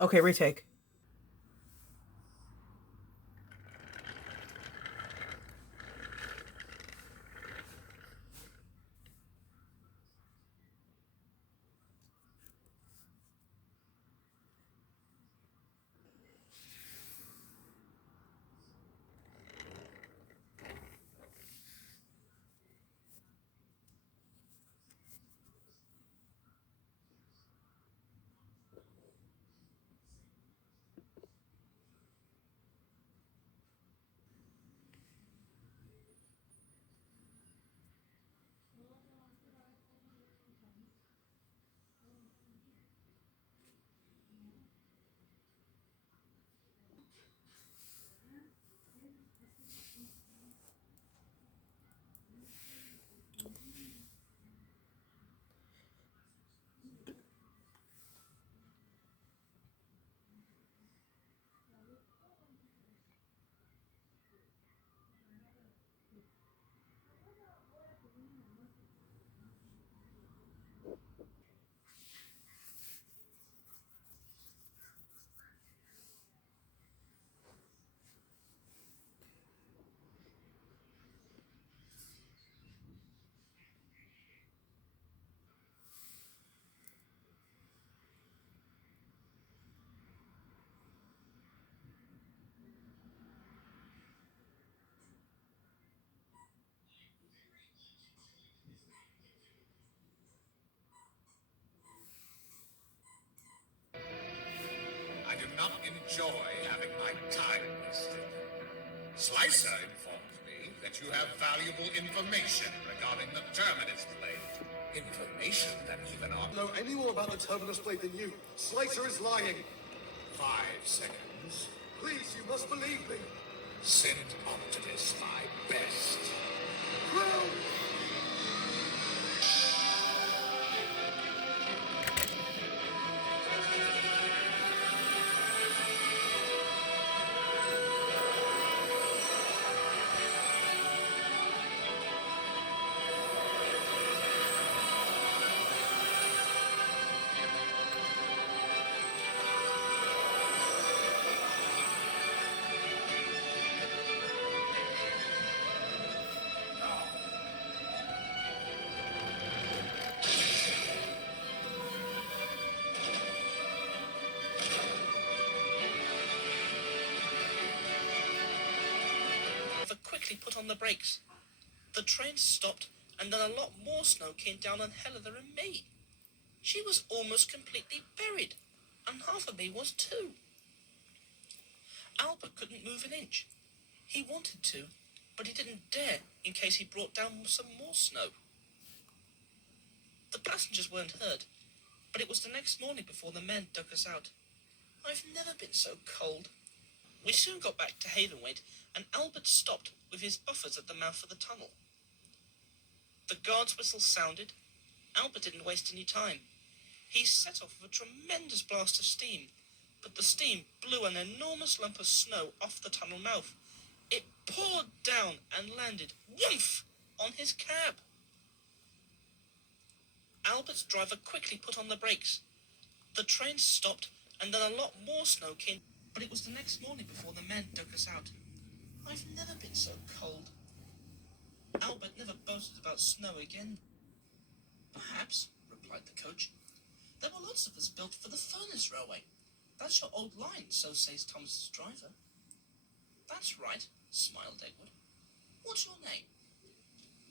Okay, retake. I do not enjoy having my time wasted. Slicer informs me that you have valuable information regarding the Terminus Blade. Information that even on... Know any more about the Terminus Blade than you. Slicer is lying. 5 seconds. Please, you must believe me. Send Optimus my best. Ground! Quickly put on the brakes. The train stopped, and then a lot more snow came down on Helena and me. She was almost completely buried, and half of me was too. Albert couldn't move an inch. He wanted to, but he didn't dare in case he brought down some more snow. The passengers weren't hurt, but it was the next morning before the men dug us out. I've never been so cold. We soon got back to Havenwaite, and Albert stopped with his buffers at the mouth of the tunnel. The guard's whistle sounded. Albert didn't waste any time. He set off with a tremendous blast of steam, but the steam blew an enormous lump of snow off the tunnel mouth. It poured down and landed, whoomph, on his cab. Albert's driver quickly put on the brakes. The train stopped, and then a lot more snow came, but it was the next morning before the men dug us out. I've never been so cold. Albert never boasted about snow again. Perhaps, replied the coach. There were lots of us built for the furnace railway. That's your old line, so says Thomas's driver. That's right, smiled Edward. What's your name?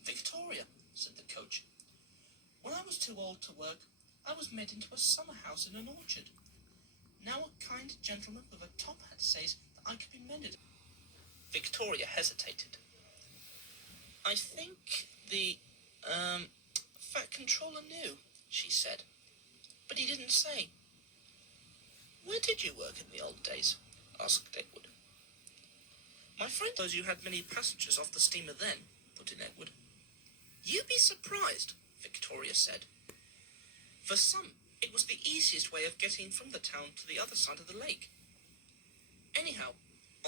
Victoria, said the coach. When I was too old to work, I was made into a summer house in an orchard. Now a kind gentleman with a top hat says that I could be mended. Victoria hesitated. I think the, Fat Controller knew, she said. But he didn't say. Where did you work in the old days? Asked Edward. My friend knows you had many passengers off the steamer then, put in Edward. You'd be surprised, Victoria said. For some, it was the easiest way of getting from the town to the other side of the lake. Anyhow,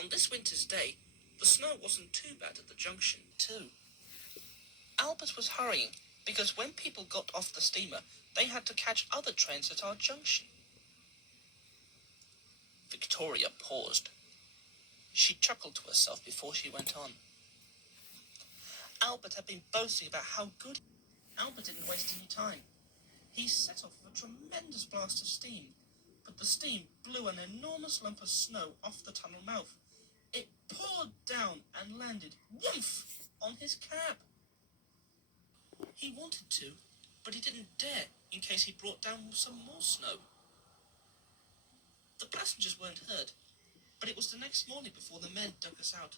on this winter's day, the snow wasn't too bad at the junction, too. Albert was hurrying, because when people got off the steamer, they had to catch other trains at our junction. Victoria paused. She chuckled to herself before she went on. Albert had been boasting about how good... Albert didn't waste any time. He set off with a tremendous blast of steam, but the steam blew an enormous lump of snow off the tunnel mouth. It poured down and landed, whoomph, on his cab. He wanted to, but he didn't dare in case he brought down some more snow. The passengers weren't hurt, but it was the next morning before the men dug us out.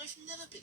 I've never been